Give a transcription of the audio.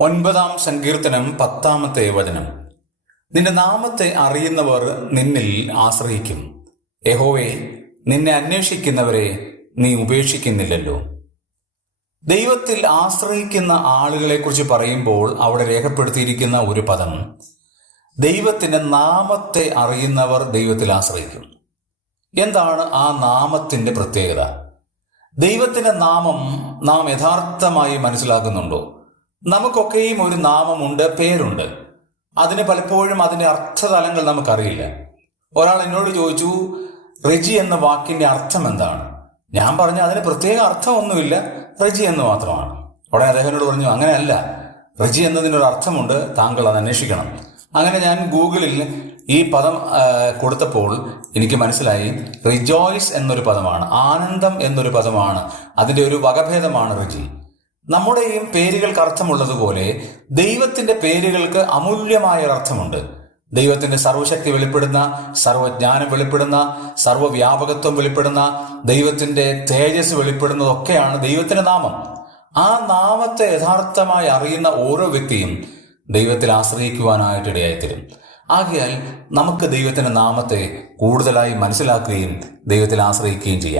9-ാം സങ്കീർത്തനം 10-ാമത്തെ വചനം. നിന്റെ നാമത്തെ അറിയുന്നവർ നിന്നിൽ ആശ്രയിക്കും. യഹോവേ, നിന്നെ അന്വേഷിക്കുന്നവരെ നീ ഉപേക്ഷിക്കുന്നില്ലല്ലോ. ദൈവത്തിൽ ആശ്രയിക്കുന്ന ആളുകളെക്കുറിച്ച് പറയുമ്പോൾ അവിടെ രേഖപ്പെടുത്തിയിരിക്കുന്ന ഒരു പദം, ദൈവത്തിന്റെ നാമത്തെ അറിയുന്നവർ ദൈവത്തിൽ ആശ്രയിക്കും. എന്താണ് ആ നാമത്തിന്റെ പ്രത്യേകത? ദൈവത്തിന്റെ നാമം നാം യഥാർത്ഥമായി മനസ്സിലാക്കുന്നുണ്ടോ? നമുക്കൊക്കെയും ഒരു നാമമുണ്ട്, പേരുണ്ട്. അതിന് പലപ്പോഴും അതിന്റെ അർത്ഥതലങ്ങൾ നമുക്കറിയില്ല. ഒരാൾ എന്നോട് ചോദിച്ചു, റെജി എന്ന വാക്കിന്റെ അർത്ഥം എന്താണ്? ഞാൻ പറഞ്ഞു, അതിന് പ്രത്യേക അർത്ഥമൊന്നുമില്ല, റെജി എന്ന് മാത്രമാണ്. ഉടനെ അദ്ദേഹം എന്നോട് പറഞ്ഞു, അങ്ങനെയല്ല, റെജി എന്നതിനൊരു അർത്ഥമുണ്ട്, താങ്കൾ അത് അന്വേഷിക്കണം. അങ്ങനെ ഞാൻ ഗൂഗിളിൽ ഈ പദം കൊടുത്തപ്പോൾ എനിക്ക് മനസ്സിലായി, റിജോയ്സ് എന്നൊരു പദമാണ്, ആനന്ദം എന്നൊരു പദമാണ്, അതിന്റെ ഒരു വകഭേദമാണ് റെജി. നമ്മുടെയും പേരുകൾക്ക് അർത്ഥമുള്ളതുപോലെ ദൈവത്തിന്റെ പേരുകൾക്ക് അമൂല്യമായ അർത്ഥമുണ്ട്. ദൈവത്തിന്റെ സർവശക്തി വെളിപ്പെടുന്ന, സർവജ്ഞാനം വെളിപ്പെടുന്ന, സർവവ്യാപകത്വം വെളിപ്പെടുന്ന, ദൈവത്തിന്റെ തേജസ് വെളിപ്പെടുന്നതൊക്കെയാണ് ദൈവത്തിന്റെ നാമം. ആ നാമത്തെ യഥാർത്ഥമായി അറിയുന്ന ഓരോ വ്യക്തിയും ദൈവത്തിൽ ആശ്രയിക്കുവാനായിട്ട് ഇടയായിത്തീരും. ആകയാൽ നമുക്ക് ദൈവത്തിന്റെ നാമത്തെ കൂടുതലായി മനസ്സിലാക്കുകയും ദൈവത്തിൽ ആശ്രയിക്കുകയും ചെയ്യാം.